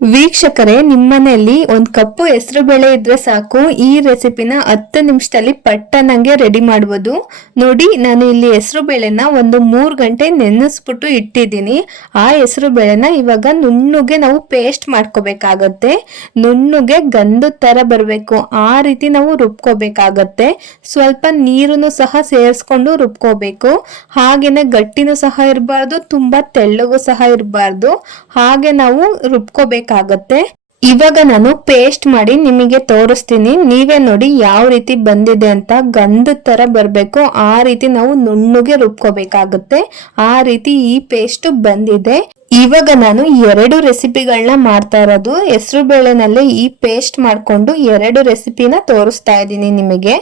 ವೀಕ್ಷಕರೇ, ನಿಮ್ಮನೆಯಲ್ಲಿ ಒಂದು ಕಪ್ಪು ಹೆಸರು ಬೇಳೆ ಇದ್ರೆ ಸಾಕು, ಈ ರೆಸಿಪಿನ 10 ನಿಮಿಷದಲ್ಲಿ ಪಟ್ಟನಂಗೆ ರೆಡಿ ಮಾಡಬಹುದು. ನೋಡಿ, ನಾನು ಇಲ್ಲಿ ಹೆಸರು ಬೇಳೆನ ಒಂದು 3 ಗಂಟೆ ನೆನೆಸ್ಬಿಟ್ಟು ಇಟ್ಟಿದ್ದೀನಿ. ಆ ಹೆಸರು ಬೇಳೆನ ಇವಾಗ ನುಣ್ಣಗೆ ನಾವು ಪೇಸ್ಟ್ ಮಾಡ್ಕೋಬೇಕಾಗತ್ತೆ. ನುಣ್ಣಗೆ ಗಂಧದ ತರ ಬರಬೇಕು, ಆ ರೀತಿ ನಾವು ರುಬ್ಕೋಬೇಕಾಗತ್ತೆ. ಸ್ವಲ್ಪ ನೀರನ್ನು ಸಹ ಸೇರಿಸ್ಕೊಂಡು ರುಬ್ಕೋಬೇಕು. ಹಾಗೇನೆ ಗಟ್ಟಿನೂ ಸಹ ಇರಬಾರ್ದು, ತುಂಬಾ ತೆಳ್ಳಗೂ ಸಹ ಇರಬಾರ್ದು. ಹಾಗೆ ನಾವು ರುಬ್ಕೋಬೇಕು ಆಗತ್ತೆ. ಇವಾಗ ನಾನು ಪೇಸ್ಟ್ ಮಾಡಿ ನಿಮಗೆ ತೋರಿಸ್ತೀನಿ. ನೀವೇ ನೋಡಿ ಯಾವ ರೀತಿ ಬಂದಿದೆ ಅಂತ. ಗಂಧದ ತರ ಬರ್ಬೇಕು, ಆ ರೀತಿ ನಾವು ನುಣ್ಣಗೆ ರುಬ್ಕೋಬೇಕಾಗತ್ತೆ. ಆ ರೀತಿ ಈ ಪೇಸ್ಟ್ ಬಂದಿದೆ. ಇವಾಗ ನಾನು 2 ರೆಸಿಪಿಗಳನ್ನ ಮಾಡ್ತಾ ಇರೋದು. ಹೆಸರು ಬೇಳೆನಲ್ಲೇ ಈ ಪೇಸ್ಟ್ ಮಾಡ್ಕೊಂಡು 2 ರೆಸಿಪಿನ ತೋರಿಸ್ತಾ ಇದ್ದೀನಿ ನಿಮಗೆ.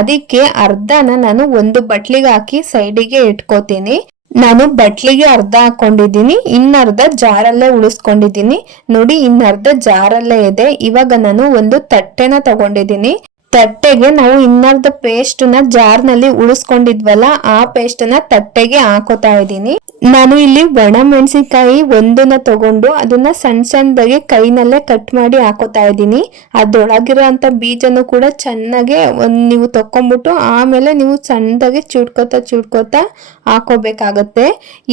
ಅದಕ್ಕೆ ಅರ್ಧನ ನಾನು ಒಂದು ಬಟ್ಲಿಗೆ ಹಾಕಿ ಸೈಡಿಗೆ ಇಟ್ಕೋತೀನಿ. ನಾನು ಬಟ್ಲಿಗೆ ಅರ್ಧ ಹಾಕೊಂಡಿದ್ದೀನಿ, ಇನ್ನರ್ಧ ಜಾರಲ್ಲೇ ಉಳಿಸ್ಕೊಂಡಿದ್ದೀನಿ. ನೋಡಿ, ಇನ್ನರ್ಧ ಜಾರಲ್ಲೇ ಇದೆ. ಇವಾಗ ನಾನು ಒಂದು ತಟ್ಟೆನ ತಗೊಂಡಿದ್ದೀನಿ. ತಟ್ಟೆಗೆ ನಾವು ಇನ್ನರ್ಧ ಪೇಸ್ಟ್ ನ ಜಾರ್ನಲ್ಲಿ ಉಳಿಸ್ಕೊಂಡಿದ್ವಲ್ಲ, ಆ ಪೇಸ್ಟ್ ನ ತಟ್ಟೆಗೆ ಹಾಕೋತಾ ಇದ್ದೀನಿ. ನಾನು ಇಲ್ಲಿ ಒಣ ಮೆಣಸಿನಕಾಯಿ ಒಂದನ್ನ ತಗೊಂಡು ಅದನ್ನ ಸಣ್ಣ ಸಣ್ಣದಾಗಿ ಕೈನಲ್ಲೇ ಕಟ್ ಮಾಡಿ ಹಾಕೋತಾ ಇದ್ದೀನಿ. ಅದರೊಳಗಿರೋ ಅಂತ ಬೀಜನು ಕೂಡ ಚೆನ್ನಾಗಿ ನೀವು ತಕೊಂಡ್ಬಿಟ್ಟು ಆಮೇಲೆ ನೀವು ಸಣ್ಣದಾಗಿ ಚುಡ್ಕೋತಾ ಹಾಕೋಬೇಕಾಗತ್ತೆ.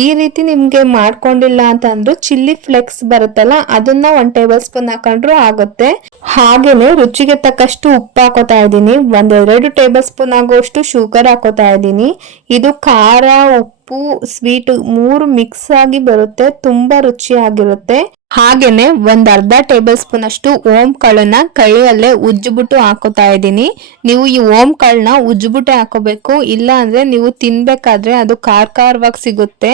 ಈ ರೀತಿ ನಿಮ್ಗೆ ಮಾಡ್ಕೊಂಡಿಲ್ಲ ಅಂತ ಅಂದ್ರು ಚಿಲ್ಲಿ ಫ್ಲೆಕ್ಸ್ ಬರುತ್ತಲ್ಲ, ಅದನ್ನ 1 ಟೇಬಲ್ ಸ್ಪೂನ್ ಹಾಕೊಂಡ್ರು ಆಗುತ್ತೆ. ಹಾಗೇನೆ ರುಚಿಗೆ ತಕ್ಕಷ್ಟು ಉಪ್ಪು ಹಾಕೋತಾ ಇದ್ದೀನಿ. 1-2 ಟೇಬಲ್ ಸ್ಪೂನ್ ಆಗುವಷ್ಟು ಶುಗರ್ ಹಾಕೋತಾ ಇದ್ದೀನಿ. ಇದು ಖಾರ, ಉಪ್ಪು, ಸ್ವೀಟ್ 3 ಮಿಕ್ಸ್ ಆಗಿ ಬರುತ್ತೆ, ತುಂಬಾ ರುಚಿಯಾಗಿರುತ್ತೆ. ಹಾಗೇನೆ ಅರ್ಧ ಟೇಬಲ್ ಸ್ಪೂನ್ ಅಷ್ಟು ಓಂ ಕಾಳನ್ನ ಕೈಯಲ್ಲೇ ಉಜ್ಜಿಬಿಟ್ಟು ಹಾಕೋತಾ ಇದ್ದೀನಿ. ನೀವು ಈ ಓಂ ಕಾಳನ್ನ ಉಜ್ಜಿಬಿಟ್ಟೆ ಹಾಕೋಬೇಕು, ಇಲ್ಲ ಅಂದ್ರೆ ನೀವು ತಿನ್ಬೇಕಾದ್ರೆ ಅದು ಖಾರವಾಗಿ ಸಿಗುತ್ತೆ.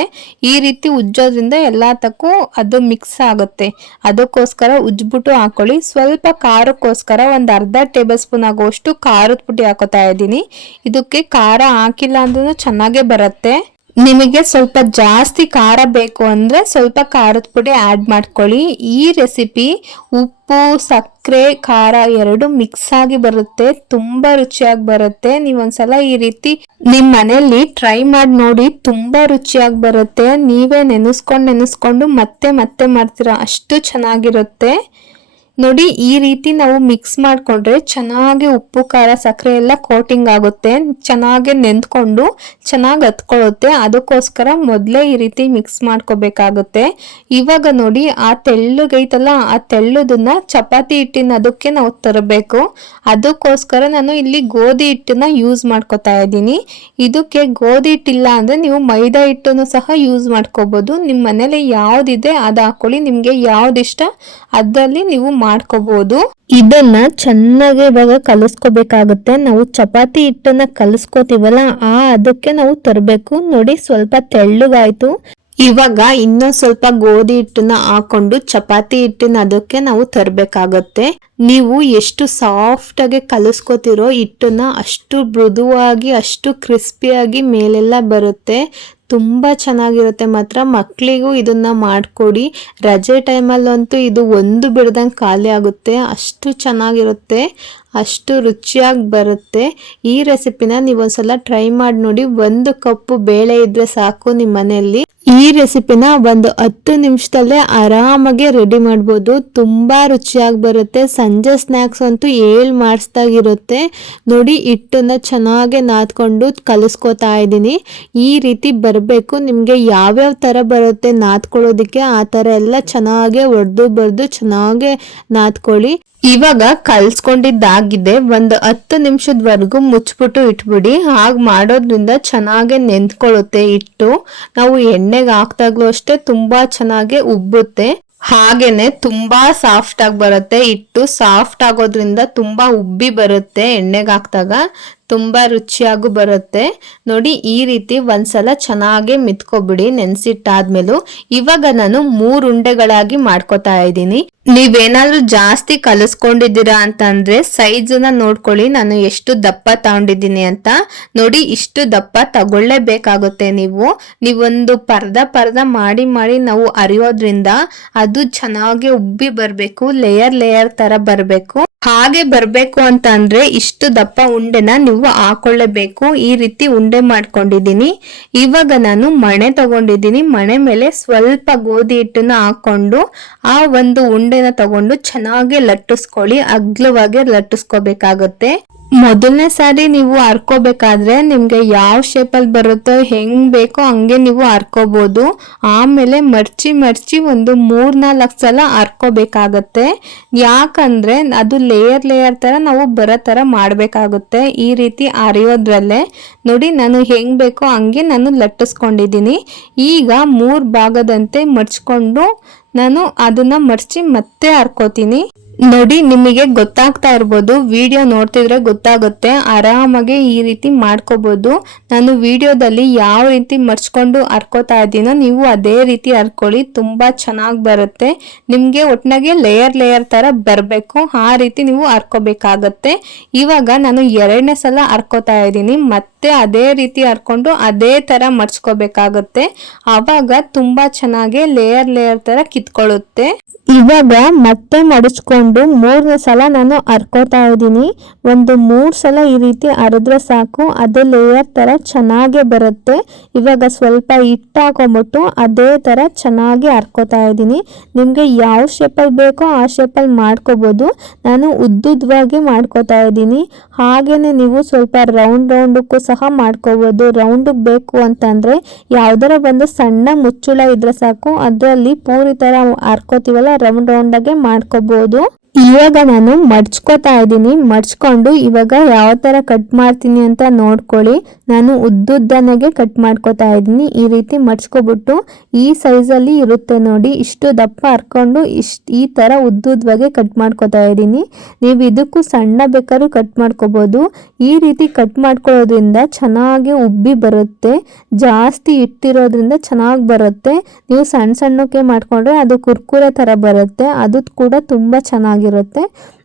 ಈ ರೀತಿ ಉಜ್ಜೋದ್ರಿಂದ ಎಲ್ಲದಕ್ಕೂ ಅದು ಮಿಕ್ಸ್ ಆಗುತ್ತೆ. ಅದಕ್ಕೋಸ್ಕರ ಉಜ್ಜಿಬಿಟ್ಟು ಹಾಕೊಳ್ಳಿ. ಸ್ವಲ್ಪ ಖಾರಕ್ಕೋಸ್ಕರ ಅರ್ಧ ಟೇಬಲ್ ಸ್ಪೂನ್ ಆಗುವಷ್ಟು ಖಾರದ ಪುಡಿ ಹಾಕೋತಾ ಇದ್ದೀನಿ. ಇದಕ್ಕೆ ಖಾರ ಹಾಕಿಲ್ಲ ಅಂದ್ರೂ ಚೆನ್ನಾಗೇ ಬರುತ್ತೆ. ನಿಮಗೆ ಸ್ವಲ್ಪ ಜಾಸ್ತಿ ಖಾರ ಬೇಕು ಅಂದ್ರೆ ಸ್ವಲ್ಪ ಖಾರದ ಪುಡಿ ಆಡ್ ಮಾಡ್ಕೊಳ್ಳಿ. ಈ ರೆಸಿಪಿ ಉಪ್ಪು, ಸಕ್ಕರೆ, ಖಾರ 2 ಮಿಕ್ಸ್ ಆಗಿ ಬರುತ್ತೆ, ತುಂಬಾ ರುಚಿಯಾಗಿ ಬರುತ್ತೆ. ನೀವೊಂದ್ಸಲ ಈ ರೀತಿ ನಿಮ್ ಮನೆಯಲ್ಲಿ ಟ್ರೈ ಮಾಡಿ ನೋಡಿ, ತುಂಬಾ ರುಚಿಯಾಗಿ ಬರುತ್ತೆ. ನೀವೇ ನೆನೆಸ್ಕೊಂಡು ಮತ್ತೆ ಮಾಡ್ತೀರಾ, ಅಷ್ಟು ಚೆನ್ನಾಗಿರುತ್ತೆ. ನೋಡಿ, ಈ ರೀತಿ ನಾವು ಮಿಕ್ಸ್ ಮಾಡ್ಕೊಂಡ್ರೆ ಚೆನ್ನಾಗಿ ಉಪ್ಪು, ಖಾರ, ಸಕ್ಕರೆ ಎಲ್ಲ ಕೋಟಿಂಗ್ ಆಗುತ್ತೆ. ಚೆನ್ನಾಗಿ ನೆಂದ್ಕೊಂಡು ಚೆನ್ನಾಗಿ ಹತ್ಕೊಳ್ಳುತ್ತೆ. ಅದಕ್ಕೋಸ್ಕರ ಮೊದಲೇ ಈ ರೀತಿ ಮಿಕ್ಸ್ ಮಾಡ್ಕೋಬೇಕಾಗುತ್ತೆ. ಇವಾಗ ನೋಡಿ, ಆ ತೆಳ್ಳಗೈತಲ್ಲ, ಆ ತೆಳ್ಳದನ್ನ ಚಪಾತಿ ಹಿಟ್ಟಿನ ಅದಕ್ಕೆ ನಾವು ತರಬೇಕು. ಅದಕ್ಕೋಸ್ಕರ ನಾನು ಇಲ್ಲಿ ಗೋಧಿ ಹಿಟ್ಟನ್ನ ಯೂಸ್ ಮಾಡ್ಕೋತಾ ಇದ್ದೀನಿ. ಇದಕ್ಕೆ ಗೋಧಿ ಹಿಟ್ಟಿಲ್ಲ ಅಂದ್ರೆ ನೀವು ಮೈದಾ ಹಿಟ್ಟನ್ನು ಸಹ ಯೂಸ್ ಮಾಡ್ಕೋಬಹುದು. ನಿಮ್ಮ ಮನೇಲಿ ಯಾವ್ದಿದೆ ಅದು ಹಾಕೊಳ್ಳಿ, ನಿಮ್ಗೆ ಯಾವ್ದಿಷ್ಟ ಅದರಲ್ಲಿ ನೀವು ಮಾಡ್ಕೋಬಹುದು. ಇದನ್ನ ಚೆನ್ನಾಗಿ ಇವಾಗ ಕಲಿಸ್ಕೋಬೇಕಾಗುತ್ತೆ. ನಾವು ಚಪಾತಿ ಹಿಟ್ಟನ್ನ ಕಲಿಸ್ಕೋತೀವಲ್ಲ, ಅದಕ್ಕೆ ನಾವು ತರಬೇಕು. ನೋಡಿ, ಸ್ವಲ್ಪ ತೆಳ್ಳಗಾಯ್ತು. ಇವಾಗ ಇನ್ನೊಂದ್ ಸ್ವಲ್ಪ ಗೋಧಿ ಹಿಟ್ಟನ್ನ ಹಾಕೊಂಡು ಚಪಾತಿ ಹಿಟ್ಟಿನ ಅದಕ್ಕೆ ನಾವು ತರಬೇಕಾಗತ್ತೆ. ನೀವು ಎಷ್ಟು ಸಾಫ್ಟ್ ಆಗಿ ಕಲಿಸ್ಕೋತಿರೋ ಹಿಟ್ಟನ್ನ ಅಷ್ಟು ಮೃದುವಾಗಿ, ಅಷ್ಟು ಕ್ರಿಸ್ಪಿಯಾಗಿ ಮೇಲೆಲ್ಲ ಬರುತ್ತೆ. ತುಂಬಾ ಚೆನ್ನಾಗಿರುತ್ತೆ. ಮಾತ್ರ ಮಕ್ಕಳಿಗೂ ಇದನ್ನ ಮಾಡ್ಕೊಡಿ. ರಜೆ ಟೈಮಲ್ಲಂತೂ ಇದು ಒಂದು ಬಿಡ್ದಂಗೆ ಖಾಲಿ ಆಗುತ್ತೆ, ಅಷ್ಟು ಚೆನ್ನಾಗಿರುತ್ತೆ, ಅಷ್ಟು ರುಚಿಯಾಗಿ ಬರುತ್ತೆ. ಈ ರೆಸಿಪಿನ ನೀವೊಂದ್ಸಲ ಟ್ರೈ ಮಾಡಿ ನೋಡಿ. 1 ಕಪ್ ಬೇಳೆ ಇದ್ರೆ ಸಾಕು ನಿಮ್ಮ ಮನೆಯಲ್ಲಿ. ಈ ರೆಸಿಪಿನ 10 ನಿಮಿಷದಲ್ಲೇ ಆರಾಮಾಗಿ ರೆಡಿ ಮಾಡ್ಬೋದು. ತುಂಬಾ ರುಚಿಯಾಗಿ ಬರುತ್ತೆ. ಸಂಜೆ ಸ್ನ್ಯಾಕ್ಸ್ ಅಂತೂ ಮಾಡಿಸ್ದಾಗಿರುತ್ತೆ. ನೋಡಿ, ಹಿಟ್ಟನ್ನ ಚೆನ್ನಾಗಿ ನಾದ್ಕೊಂಡು ಕಲಿಸ್ಕೋತಾ ಇದ್ದೀನಿ. ಈ ರೀತಿ ಬರಬೇಕು. ನಿಮ್ಗೆ ಯಾವ್ಯಾವ ತರ ಬರುತ್ತೆ ನಾದ್ಕೊಳ್ಳೋದಿಕ್ಕೆ, ಆ ತರ ಎಲ್ಲ ಚೆನ್ನಾಗಿ ಬರೆದು ಚೆನ್ನಾಗಿ ನಾದ್ಕೊಳ್ಳಿ. ಇವಾಗ ಕಲ್ಸ್ಕೊಂಡಿದ್ದಾಗಿದೆ. 10 ನಿಮಿಷದವರೆಗೂ ಮುಚ್ಚಿಬಿಟ್ಟು ಇಟ್ಬಿಡಿ. ಹಾಗೆ ಮಾಡೋದ್ರಿಂದ ಚೆನ್ನಾಗಿ ನೆಂದ್ಕೊಳ್ಳುತ್ತೆ ಹಿಟ್ಟು. ನಾವು ಎಣ್ಣೆಗೆ ಹಾಕ್ದಾಗ್ಲೂ ಅಷ್ಟೇ ತುಂಬಾ ಚೆನ್ನಾಗಿ ಉಬ್ಬುತ್ತೆ. ಹಾಗೇನೆ ತುಂಬಾ ಸಾಫ್ಟ್ ಆಗಿ ಬರುತ್ತೆ. ಹಿಟ್ಟು ಸಾಫ್ಟ್ ಆಗೋದ್ರಿಂದ ತುಂಬಾ ಉಬ್ಬಿ ಬರುತ್ತೆ. ಎಣ್ಣೆಗೆ ಹಾಕ್ದಾಗ ತುಂಬಾ ರುಚಿಯಾಗೂ ಬರುತ್ತೆ. ನೋಡಿ, ಈ ರೀತಿ ಒಂದ್ಸಲ ಚೆನ್ನಾಗಿ ಮಿತ್ಕೊಬಿಡಿ ನೆನ್ಸಿಟ್ಟಾದ್ಮೇಲೂ. ಇವಾಗ ನಾನು 3 ಉಂಡೆಗಳಾಗಿ ಮಾಡ್ಕೋತಾ ಇದ್ದೀನಿ. ನೀವೇನಾದ್ರೂ ಜಾಸ್ತಿ ಕಲಿಸ್ಕೊಂಡಿದ್ದೀರಾ ಅಂತಂದ್ರೆ ಸೈಜನ್ನ ನೋಡ್ಕೊಳ್ಳಿ, ನಾನು ಎಷ್ಟು ದಪ್ಪ ತಗೊಂಡಿದ್ದೀನಿ ಅಂತ. ನೋಡಿ, ಇಷ್ಟು ದಪ್ಪ ತಗೊಳ್ಳೇಬೇಕಾಗುತ್ತೆ. ನೀವೊಂದು ಪರ್ದ ಮಾಡಿ ನಾವು ಅರಿಯೋದ್ರಿಂದ ಅದು ಚೆನ್ನಾಗಿ ಉಬ್ಬಿ ಬರ್ಬೇಕು, ಲೇಯರ್ ತರ ಬರ್ಬೇಕು. ಹಾಗೆ ಬರ್ಬೇಕು ಅಂತ ಅಂದ್ರೆ ಇಷ್ಟು ದಪ್ಪ ಉಂಡೆನ ನೀವು ನೀವು ಹಾಕೊಳ್ಳೇಬೇಕು. ಈ ರೀತಿ ಉಂಡೆ ಮಾಡ್ಕೊಂಡಿದ್ದೀನಿ. ಇವಾಗ ನಾನು ಮಣೆ ತಗೊಂಡಿದ್ದೀನಿ. ಮಣೆ ಮೇಲೆ ಸ್ವಲ್ಪ ಗೋಧಿ ಹಿಟ್ಟನ್ನ ಹಾಕೊಂಡು ಆ ಒಂದು ಉಂಡೆನ ತಗೊಂಡು ಚೆನ್ನಾಗಿ ಲಟ್ಟಿಸ್ಕೊಳ್ಳಿ. ಅಗ್ಲವಾಗಿ ಲಟ್ಟಿಸ್ಕೋಬೇಕಾಗುತ್ತೆ. ಮೊದಲನೇ ಸಾರಿ ನೀವು ಹರ್ಕೋಬೇಕಾದ್ರೆ ನಿಮ್ಗೆ ಯಾವ ಶೇಪಲ್ಲಿ ಬರುತ್ತೋ ಹೆಂಗ್ ಬೇಕೋ ಹಂಗೆ ನೀವು ಹರ್ಕೋಬಹುದು. ಆಮೇಲೆ ಮರ್ಚಿ ಒಂದು 3-4 ಸಲ ಹರ್ಕೋಬೇಕಾಗತ್ತೆ. ಯಾಕಂದ್ರೆ ಅದು ಲೇಯರ್ ತರ ನಾವು ಬರೋ ತರ ಮಾಡ್ಬೇಕಾಗುತ್ತೆ. ಈ ರೀತಿ ಹರಿಯೋದ್ರಲ್ಲೇ ನೋಡಿ ನಾನು ಹೆಂಗ್ ಬೇಕೋ ಹಂಗೆ ನಾನು ಲಟ್ಟಿಸ್ಕೊಂಡಿದ್ದೀನಿ. ಈಗ 3 ಭಾಗದಂತೆ ಮಡ್ಚ್ಕೊಂಡು ನಾನು ಅದನ್ನ ಮಡ್ಚಿ ಮತ್ತೆ ಹರ್ಕೋತೀನಿ. ನೋಡಿ ನಿಮಗೆ ಗೊತ್ತಾಗ್ತಾ ಇರ್ಬೋದು, ವಿಡಿಯೋ ನೋಡ್ತಿದ್ರೆ ಗೊತ್ತಾಗುತ್ತೆ. ಆರಾಮಾಗಿ ಈ ರೀತಿ ಮಾಡ್ಕೋಬಹುದು. ನಾನು ವಿಡಿಯೋದಲ್ಲಿ ಯಾವ ರೀತಿ ಮರ್ಚ್ಕೊಂಡು ಹರ್ಕೋತಾ ಇದ್ದೀನೋ ನೀವು ಅದೇ ರೀತಿ ಹರ್ಕೊಳ್ಳಿ. ತುಂಬಾ ಚೆನ್ನಾಗಿ ಬರುತ್ತೆ. ನಿಮ್ಗೆ ಒಟ್ನಾಗೆ ಲೇಯರ್ ತರ ಬರಬೇಕು. ಆ ರೀತಿ ನೀವು ಹರ್ಕೋಬೇಕಾಗತ್ತೆ. ಇವಾಗ ನಾನು 2ನೇ ಸಲ ಹರ್ಕೋತಾ ಇದ್ದೀನಿ. ಮತ್ತೆ ಅದೇ ರೀತಿ ಹರ್ಕೊಂಡು ಅದೇ ತರ ಮರ್ಚ್ಕೋಬೇಕಾಗತ್ತೆ. ಆವಾಗ ತುಂಬಾ ಚೆನ್ನಾಗಿ ಲೇಯರ್ ತರ ಕಿತ್ಕೊಳ್ಳುತ್ತೆ. ಇವಾಗ ಮತ್ತೆ ಮಡಿಚ್ಕೊಂಡು 3ನೇ ಸಲ ನಾನು ಹರ್ಕೋತಾ ಇದ್ದೀನಿ. ಒಂದು 3 ಸಲ ಈ ರೀತಿ ಹರಿದ್ರೆ ಸಾಕು, ಅದು ಲೇಯರ್ ತರ ಚೆನ್ನಾಗಿ ಬರುತ್ತೆ. ಇವಾಗ ಸ್ವಲ್ಪ ಹಿಟ್ಟು ಹಾಕೊಂಬಿಟ್ಟು ಅದೇ ತರ ಚೆನ್ನಾಗಿ ಹರ್ಕೋತಾ ಇದ್ದೀನಿ. ನಿಮ್ಗೆ ಯಾವ ಶೇಪಲ್ಲಿ ಬೇಕೋ ಆ ಶೇಪಲ್ಲಿ ಮಾಡ್ಕೋಬಹುದು. ನಾನು ಉದ್ದುದ್ವಾಗಿ ಮಾಡ್ಕೋತಾ ಇದ್ದೀನಿ. ಹಾಗೇನೆ ನೀವು ಸ್ವಲ್ಪ ರೌಂಡ್ಕ್ಕೂ ಸಹ ಮಾಡ್ಕೋಬಹುದು. ರೌಂಡ್ ಬೇಕು ಅಂತಂದ್ರೆ ಯಾವ್ದಾರ ಒಂದು ಸಣ್ಣ ಮುಚ್ಚುಳ ಇದ್ರೆ ಸಾಕು, ಅದರಲ್ಲಿ ಪೂರಿ ತರ ಹರ್ಕೋತೀವಲ್ಲ ರೌಂಡ್ ಆಗಿ ಮಾಡ್ಕೋಬಹುದು. ಇವಾಗ ನಾನು ಮಡ್ಚ್ಕೋತಾ ಇದ್ದೀನಿ. ಮಡ್ಚ್ಕೊಂಡು ಇವಾಗ ಯಾವ ತರ ಕಟ್ ಮಾಡ್ತೀನಿ ಅಂತ ನೋಡ್ಕೊಳ್ಳಿ. ನಾನು ಉದ್ದುದ್ದನೆಗೆ ಕಟ್ ಮಾಡ್ಕೋತಾ ಇದ್ದೀನಿ. ಈ ರೀತಿ ಮಡ್ಚ್ಕೊಬಿಟ್ಟು ಈ ಸೈಜಲ್ಲಿ ಇರುತ್ತೆ ನೋಡಿ, ಇಷ್ಟು ದಪ್ಪ ಹರ್ಕೊಂಡು ಈ ತರ ಉದ್ದುದ್ದವಾಗಿ ಕಟ್ ಮಾಡ್ಕೋತಾ ಇದ್ದೀನಿ. ನೀವು ಇದಕ್ಕೂ ಸಣ್ಣ ಬೇಕಾದ್ರೂ ಕಟ್ ಮಾಡ್ಕೋಬಹುದು. ಈ ರೀತಿ ಕಟ್ ಮಾಡ್ಕೊಳ್ಳೋದ್ರಿಂದ ಚೆನ್ನಾಗಿ ಉಬ್ಬಿ ಬರುತ್ತೆ. ಜಾಸ್ತಿ ಇಟ್ಟಿರೋದ್ರಿಂದ ಚೆನ್ನಾಗಿ ಬರುತ್ತೆ. ನೀವು ಸಣ್ಣಕ್ಕೆ ಮಾಡ್ಕೊಂಡ್ರೆ ಅದು ಕುರ್ಕುರೆ ತರ ಬರುತ್ತೆ. ಅದು ಕೂಡ ತುಂಬಾ ಚೆನ್ನಾಗಿರುತ್ತೆ.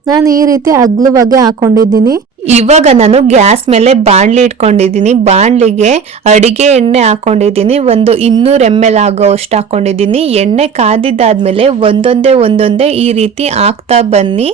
ನಾನು ಈ ರೀತಿ ಅಗ್ಲವಾಗಿ ಹಾಕೊಂಡಿದ್ದೀನಿ. ಇವಾಗ ನಾನು ಗ್ಯಾಸ್ ಮೇಲೆ ಬಾಣ್ಲಿ ಇಟ್ಕೊಂಡಿದ್ದೀನಿ. ಬಾಣ್ಲಿಗೆ ಅಡಿಗೆ ಎಣ್ಣೆ ಹಾಕೊಂಡಿದ್ದೀನಿ. ಒಂದು 200 ml ಆಗೋಷ್ಟು ಹಾಕೊಂಡಿದ್ದೀನಿ. ಎಣ್ಣೆ ಕಾದಿದ್ದಾದ್ಮೇಲೆ ಒಂದೊಂದೇ ಈ ರೀತಿ ಹಾಕ್ತಾ ಬನ್ನಿ.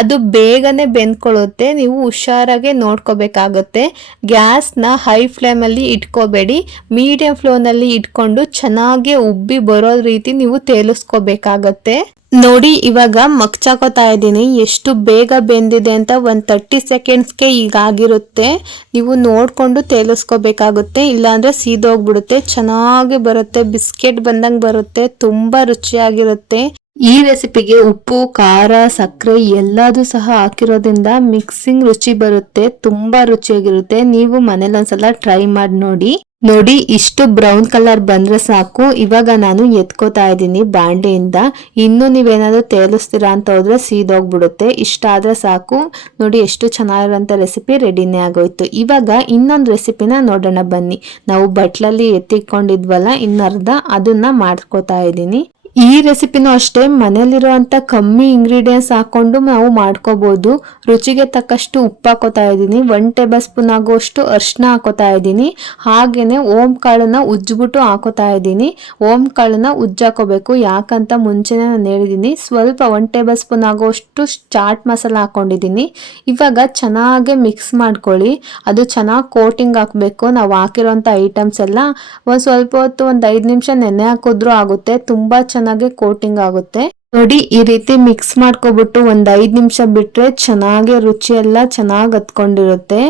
ಅದು ಬೇಗನೆ ಬೆಂದ್ಕೊಳ್ಳುತ್ತೆ. ನೀವು ಹುಷಾರಾಗಿ ನೋಡ್ಕೋಬೇಕಾಗುತ್ತೆ. ಗ್ಯಾಸ್ನ ಹೈ ಫ್ಲೇಮಲ್ಲಿ ಇಟ್ಕೋಬೇಡಿ, ಮೀಡಿಯಂ ಫ್ಲೇಮ್ನಲ್ಲಿ ಇಟ್ಕೊಂಡು ಚೆನ್ನಾಗಿ ಉಬ್ಬಿ ಬರೋ ರೀತಿ ನೀವು ತೇಲಿಸ್ಕೋಬೇಕಾಗತ್ತೆ. ನೋಡಿ ಇವಾಗ ಮಗ್ಚಾಕೋತಾ ಇದ್ದೀನಿ. ಎಷ್ಟು ಬೇಗ ಬೆಂದಿದೆ ಅಂತ. ಒಂದು 30 ಸೆಕೆಂಡ್ಸ್ಗೆ ಈಗಾಗಿರುತ್ತೆ. ನೀವು ನೋಡ್ಕೊಂಡು ತೇಲಿಸ್ಕೋಬೇಕಾಗುತ್ತೆ, ಇಲ್ಲಾಂದ್ರೆ ಸೀದೋಗ್ಬಿಡುತ್ತೆ. ಚೆನ್ನಾಗಿ ಬರುತ್ತೆ, ಬಿಸ್ಕೆಟ್ ಬಂದಂಗೆ ಬರುತ್ತೆ. ತುಂಬಾ ರುಚಿಯಾಗಿರುತ್ತೆ. ಈ ರೆಸಿಪಿಗೆ ಉಪ್ಪು, ಖಾರ, ಸಕ್ಕರೆ ಎಲ್ಲದೂ ಸಹ ಹಾಕಿರೋದ್ರಿಂದ ಮಿಕ್ಸಿಂಗ್ ರುಚಿ ಬರುತ್ತೆ. ತುಂಬಾ ರುಚಿಯಾಗಿರುತ್ತೆ. ನೀವು ಮನೇಲಿ ಒಂದ್ಸಲ ಟ್ರೈ ಮಾಡಿ ನೋಡಿ. ನೋಡಿ ಇಷ್ಟು ಬ್ರೌನ್ ಕಲರ್ ಬಂದ್ರೆ ಸಾಕು. ಇವಾಗ ನಾನು ಎತ್ಕೋತಾ ಇದ್ದೀನಿ ಬಾಂಡೆಯಿಂದ. ಇನ್ನು ನೀವೇನಾದ್ರೂ ತೇಲಿಸ್ತೀರಾ ಅಂತ ಹೋದ್ರೆ ಸೀದೋಗ್ಬಿಡುತ್ತೆ. ಇಷ್ಟ ಆದ್ರೆ ಸಾಕು. ನೋಡಿ ಎಷ್ಟು ಚೆನ್ನಾಗಿರೋಂಥ ರೆಸಿಪಿ ರೆಡಿನೇ ಆಗೋಯ್ತು. ಇವಾಗ ಇನ್ನೊಂದು ರೆಸಿಪಿನ ನೋಡೋಣ ಬನ್ನಿ. ನಾವು ಬಟ್ಲಲ್ಲಿ ಎತ್ತಿಕೊಂಡಿದ್ವಲ್ಲ ಇನ್ನರ್ಧ, ಅದನ್ನ ಮಾಡ್ಕೋತಾ ಇದ್ದೀನಿ. ಈ ರೆಸಿಪಿನೂ ಅಷ್ಟೇ ಮನೇಲಿರುವಂತ ಕಮ್ಮಿ ಇಂಗ್ರೀಡಿಯೆಂಟ್ಸ್ ಹಾಕೊಂಡು ನಾವು ಮಾಡ್ಕೋಬಹುದು. ರುಚಿಗೆ ತಕ್ಕಷ್ಟು ಉಪ್ಪು ಹಾಕೋತಾ ಇದ್ದೀನಿ. 1 ಟೇಬಲ್ ಸ್ಪೂನ್ ಆಗುವಷ್ಟು ಅರಿಶಿನ ಹಾಕೋತಾ ಇದ್ದೀನಿ. ಹಾಗೇನೆ ಓಂ ಕಾಳನ್ನ ಉಜ್ಜಿಬಿಟ್ಟು ಹಾಕೋತಾ ಇದ್ದೀನಿ. ಓಂ ಕಾಳನ್ನ ಉಜ್ಜಾಕೋಬೇಕು, ಯಾಕಂತ ಮುಂಚೆನೆ ನಾನು ಹೇಳಿದ್ದೀನಿ. ಸ್ವಲ್ಪ 1 ಟೇಬಲ್ ಸ್ಪೂನ್ ಆಗುವಷ್ಟು ಚಾಟ್ ಮಸಾಲ ಹಾಕೊಂಡಿದ್ದೀನಿ. ಇವಾಗ ಚೆನ್ನಾಗಿ ಮಿಕ್ಸ್ ಮಾಡ್ಕೊಳ್ಳಿ. ಅದು ಚೆನ್ನಾಗಿ ಕೋಟಿಂಗ್ ಹಾಕಬೇಕು. ನಾವು ಹಾಕಿರೋಂಥ ಐಟಮ್ಸ್ ಎಲ್ಲ ಒಂದು ಸ್ವಲ್ಪ ಹೊತ್ತು, ಒಂದು 5 ನಿಮಿಷ ನೆನೆ ಹಾಕಿದ್ರೂ ಆಗುತ್ತೆ. ತುಂಬಾ ಚೆನ್ನಾಗಿ ಕೋಟಿಂಗ್ ಆಗುತ್ತೆ. ನೋಡಿ ಈ ರೀತಿ ಮಿಕ್ಸ್ ಮಾಡ್ಕೊಬಿಟ್ಟು ಒಂದು 5 ನಿಮಿಷ ಬಿಟ್ರೆ ಚೆನ್ನಾಗಿ ರುಚಿ ಎಲ್ಲ ಚೆನ್ನಾಗಿ ಹತ್ಕೊಂಡಿರುತ್ತೆ.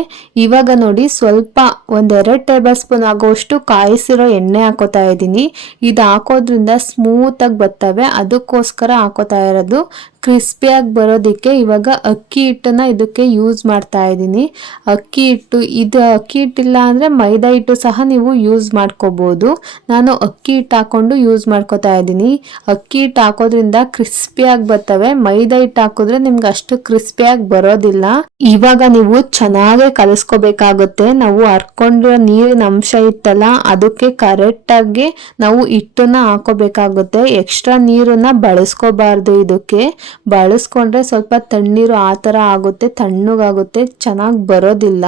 ಇವಾಗ ನೋಡಿ ಸ್ವಲ್ಪ 1-2 ಟೇಬಲ್ ಸ್ಪೂನ್ ಆಗುವಷ್ಟು ಕಾಯಿಸಿರೋ ಎಣ್ಣೆ ಹಾಕೋತಾ ಇದ್ದೀನಿ. ಇದು ಹಾಕೋದ್ರಿಂದ ಸ್ಮೂತ್ ಆಗಿ ಬರ್ತವೆ, ಅದಕ್ಕೋಸ್ಕರ ಹಾಕೋತಾ ಇರೋದು. ಕ್ರಿಸ್ಪಿಯಾಗಿ ಬರೋದಕ್ಕೆ ಇವಾಗ ಅಕ್ಕಿ ಹಿಟ್ಟನ್ನ ಇದಕ್ಕೆ ಯೂಸ್ ಮಾಡ್ತಾ ಇದ್ದೀನಿ. ಅಕ್ಕಿ ಹಿಟ್ಟಿಲ್ಲ ಅಂದ್ರೆ ಮೈದಾ ಹಿಟ್ಟು ಸಹ ನೀವು ಯೂಸ್ ಮಾಡ್ಕೋಬಹುದು. ನಾನು ಅಕ್ಕಿ ಹಿಟ್ಟು ಹಾಕೊಂಡು ಯೂಸ್ ಮಾಡ್ಕೋತಾ ಇದ್ದೀನಿ. ಅಕ್ಕಿ ಹಿಟ್ಟು ಹಾಕೋದ್ರಿಂದ ಕ್ರಿಸ್ಪಿಯಾಗಿ ಬರ್ತವೆ. ಮೈದಾ ಹಿಟ್ಟು ಹಾಕಿದ್ರೆ ನಿಮ್ಗೆ ಅಷ್ಟು ಕ್ರಿಸ್ಪಿಯಾಗಿ ಬರೋದಿಲ್ಲ. ಇವಾಗ ನೀವು ಚೆನ್ನಾಗಿ ಕಲಿಸ್ಕೋಬೇಕಾಗುತ್ತೆ. ನಾವು ಹರ್ಕೊಂಡಿರೋ ನೀರಿನ ಅಂಶ ಇತ್ತಲ್ಲ, ಅದಕ್ಕೆ ಕರೆಕ್ಟ್ ಆಗಿ ನಾವು ಹಿಟ್ಟನ್ನ ಹಾಕೋಬೇಕಾಗುತ್ತೆ. ಎಕ್ಸ್ಟ್ರಾ ನೀರನ್ನ ಬಳಸ್ಕೋಬಾರ್ದು. ಇದಕ್ಕೆ ಬಳಸ್ಕೊಂಡ್ರೆ ಸ್ವಲ್ಪ ತಣ್ಣೀರು ಆ ಥರ ಆಗುತ್ತೆ, ತಣ್ಣಗಾಗುತ್ತೆ, ಚೆನ್ನಾಗಿ ಬರೋದಿಲ್ಲ.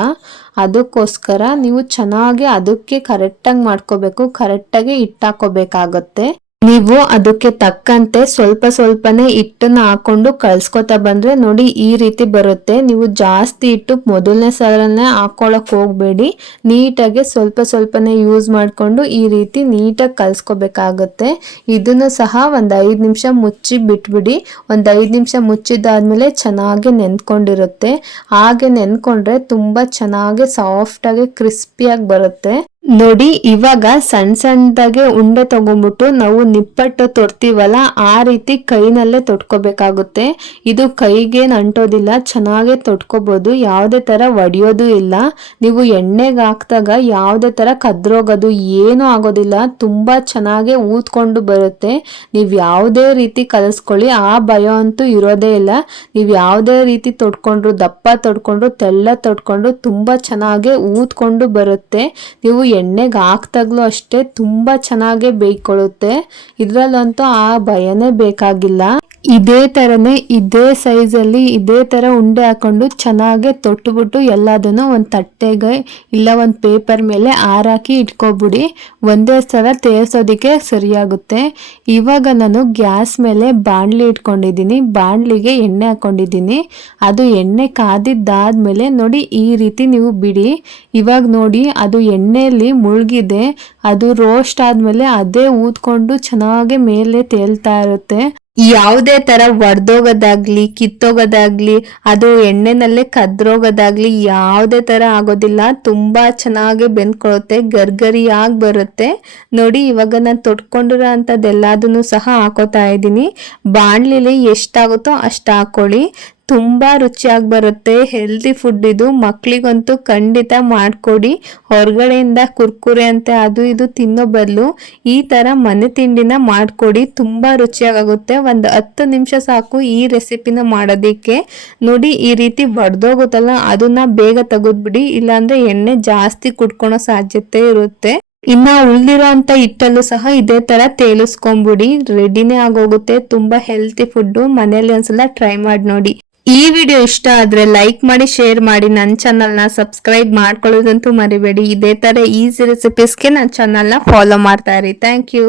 ಅದಕ್ಕೋಸ್ಕರ ನೀವು ಚೆನ್ನಾಗಿ ಅದಕ್ಕೆ ಕರೆಕ್ಟಾಗಿ ಮಾಡ್ಕೋಬೇಕು, ಕರೆಕ್ಟಾಗಿ ಹಿಟ್ಟು ಹಾಕೋಬೇಕಾಗತ್ತೆ. ನೀವು ಅದಕ್ಕೆ ತಕ್ಕಂತೆ ಸ್ವಲ್ಪ ಸ್ವಲ್ಪನೇ ಹಿಟ್ಟನ್ನ ಹಾಕೊಂಡು ಕಳ್ಸ್ಕೊತಾ ಬಂದ್ರೆ ನೋಡಿ ಈ ರೀತಿ ಬರುತ್ತೆ. ನೀವು ಜಾಸ್ತಿ ಹಿಟ್ಟು ಮೊದಲನೇ ಸಲನೇ ಹಾಕೊಳಕ್ ಹೋಗ್ಬೇಡಿ, ನೀಟಾಗಿ ಸ್ವಲ್ಪ ಸ್ವಲ್ಪನೇ ಯೂಸ್ ಮಾಡ್ಕೊಂಡು ಈ ರೀತಿ ನೀಟಾಗಿ ಕಲ್ಸ್ಕೋಬೇಕಾಗುತ್ತೆ. ಇದನ್ನು ಸಹ ಒಂದು 5 ನಿಮಿಷ ಮುಚ್ಚಿ ಬಿಟ್ಬಿಡಿ. ಒಂದು 5 ನಿಮಿಷ ಮುಚ್ಚಿದಾದ್ಮೇಲೆ ಚೆನ್ನಾಗಿ ನೆಂದ್ಕೊಂಡಿರುತ್ತೆ. ಹಾಗೆ ನೆಂದ್ಕೊಂಡ್ರೆ ತುಂಬಾ ಚೆನ್ನಾಗಿ ಸಾಫ್ಟ್ ಆಗಿ ಕ್ರಿಸ್ಪಿಯಾಗಿ ಬರುತ್ತೆ. ನೋಡಿ ಇವಾಗ ಸಣ್ಣ ಸಣ್ಣದಾಗೆ ಉಂಡೆ ತಗೊಂಡ್ಬಿಟ್ಟು ನಾವು ನಿಪ್ಪಟ್ಟು ತೊಡ್ತೀವಲ್ಲ ಆ ರೀತಿ ಕೈನಲ್ಲೇ ತೊಟ್ಕೋಬೇಕಾಗುತ್ತೆ. ಇದು ಕೈಗೇನು ಅಂಟೋದಿಲ್ಲ, ಚೆನ್ನಾಗೆ ತೊಟ್ಕೋಬಹುದು, ಯಾವುದೇ ತರ ಒಡೆಯೋದು ಇಲ್ಲ. ನೀವು ಎಣ್ಣೆಗೆ ಹಾಕ್ದಾಗ ಯಾವುದೇ ತರ ಕದ್ರೋಗೋದು ಏನೂ ಆಗೋದಿಲ್ಲ, ತುಂಬಾ ಚೆನ್ನಾಗಿ ಊದ್ಕೊಂಡು ಬರುತ್ತೆ. ನೀವು ಯಾವುದೇ ರೀತಿ ಕಲಿಸ್ಕೊಳ್ಳಿ, ಆ ಭಯ ಅಂತೂ ಇರೋದೇ ಇಲ್ಲ. ನೀವು ಯಾವುದೇ ರೀತಿ ತೊಟ್ಕೊಂಡ್ರು, ದಪ್ಪ ತೊಟ್ಕೊಂಡ್ರು, ತೆಳ್ಳ ತೊಟ್ಕೊಂಡ್ರು ತುಂಬಾ ಚೆನ್ನಾಗಿ ಊದ್ಕೊಂಡು ಬರುತ್ತೆ. ನೀವು ಎಣ್ಣೆಗೆ ಹಾಕ್ದಾಗ್ಲೂ ಅಷ್ಟೇ ತುಂಬಾ ಚೆನ್ನಾಗಿ ಬೇಯ್ಕೊಳ್ಳುತ್ತೆ. ಇದ್ರಲ್ಲಂತೂ ಆ ಭಯನೇ ಬೇಕಾಗಿಲ್ಲ. ಇದೇ ತರನೇ ಇದೇ ಸೈಜಲ್ಲಿ ಇದೇ ತರ ಉಂಡೆ ಹಾಕೊಂಡು ಚೆನ್ನಾಗಿ ತೊಟ್ಟುಬಿಟ್ಟು ಎಲ್ಲದನ್ನು ಒಂದು ತಟ್ಟೆಗೆ ಇಲ್ಲ ಒಂದು ಪೇಪರ್ ಮೇಲೆ ಆರಾಕಿ ಇಟ್ಕೊಬಿಡಿ. ಒಂದೇ ಸಲ ತೇರ್ಸೋದಿಕ್ಕೆ ಸರಿಯಾಗುತ್ತೆ. ಇವಾಗ ನಾನು ಗ್ಯಾಸ್ ಮೇಲೆ ಬಾಣಲಿ ಇಟ್ಕೊಂಡಿದ್ದೀನಿ, ಬಾಣಲಿಗೆ ಎಣ್ಣೆ ಹಾಕೊಂಡಿದ್ದೀನಿ. ಅದು ಎಣ್ಣೆ ಕಾದಿದ್ದಾದ್ಮೇಲೆ ನೋಡಿ ಈ ರೀತಿ ನೀವು ಬಿಡಿ. ಇವಾಗ ನೋಡಿ ಅದು ಎಣ್ಣೆಯಲ್ಲಿ ಮುಳುಗಿದೆ, ಅದು ರೋಸ್ಟ್ ಆದ್ಮೇಲೆ ಅದೇ ಊದ್ಕೊಂಡು ಚೆನ್ನಾಗಿ ಮೇಲೆ ತೇಲ್ತಾ ಇರುತ್ತೆ. ಯಾವುದೇ ತರ ಒಡೆದೋಗೋದಾಗ್ಲಿ ಕಿತ್ತೋಗೋದಾಗ್ಲಿ ಅದು ಎಣ್ಣೆನಲ್ಲೇ ಕದ್ರೋಗೋದಾಗ್ಲಿ ಯಾವುದೇ ತರ ಆಗೋದಿಲ್ಲ. ತುಂಬಾ ಚೆನ್ನಾಗಿ ಬೆಂದ್ಕೊಳ್ಳುತ್ತೆ, ಗರ್ಗರಿಯಾಗಿ ಬರುತ್ತೆ. ನೋಡಿ ಇವಾಗ ನಾನು ತೊಟ್ಕೊಂಡಿರೋ ಅಂಥದ್ದೆಲ್ಲದನ್ನು ಸಹ ಹಾಕೋತಾ ಇದ್ದೀನಿ. ಬಾಣಲಿಲಿ ಎಷ್ಟಾಗುತ್ತೋ ಅಷ್ಟು ಹಾಕೊಳ್ಳಿ, ತುಂಬಾ ರುಚಿಯಾಗಿ ಬರುತ್ತೆ. ಹೆಲ್ದಿ ಫುಡ್ ಇದು, ಮಕ್ಳಿಗಂತೂ ಖಂಡಿತ ಮಾಡ್ಕೊಡಿ. ಹೊರಗಡೆಯಿಂದ ಕುರ್ಕುರೆ ಅಂತ ಅದು ಇದು ತಿನ್ನೋ ಬದಲು ಈ ತರ ಮನೆ ತಿಂಡಿನ ಮಾಡ್ಕೊಡಿ, ತುಂಬಾ ರುಚಿಯಾಗುತ್ತೆ. ಒಂದು 10 ನಿಮಿಷ ಸಾಕು ಈ ರೆಸಿಪಿನ ಮಾಡೋದಿಕ್ಕೆ. ನೋಡಿ ಈ ರೀತಿ ಒಡೆದೋಗುತ್ತಲ್ಲ ಅದನ್ನ ಬೇಗ ತೆಗೆದ್ಬಿಡಿ, ಇಲ್ಲಾಂದ್ರೆ ಎಣ್ಣೆ ಜಾಸ್ತಿ ಕುಡ್ಕೊಳೋ ಸಾಧ್ಯತೆ ಇರುತ್ತೆ. ಇನ್ನ ಉಳಿದಿರೋ ಅಂತ ಹಿಟ್ಟಲ್ಲೂ ಸಹ ಇದೇ ತರ ತೇಲಿಸ್ಕೊಂಬಿಡಿ, ರೆಡಿನೇ ಆಗೋಗುತ್ತೆ. ತುಂಬಾ ಹೆಲ್ತಿ ಫುಡ್, ಮನೇಲಿ ಒಂದ್ಸಲ ಟ್ರೈ ಮಾಡಿ ನೋಡಿ. ಈ ವಿಡಿಯೋ ಇಷ್ಟ ಆದ್ರೆ ಲೈಕ್ ಮಾಡಿ, ಶೇರ್ ಮಾಡಿ, ನನ್ನ ಚಾನಲ್ನ ಸಬ್ಸ್ಕ್ರೈಬ್ ಮಾಡ್ಕೊಳ್ಳೋದಂತೂ ಮರಿಬೇಡಿ. ಇದೇ ತರ ಈಸಿ ರೆಸಿಪೀಸ್ಗೆ ನನ್ನ ಚಾನಲ್ನ ಫಾಲೋ ಮಾಡ್ತಾ ಇರಿ. Thank you.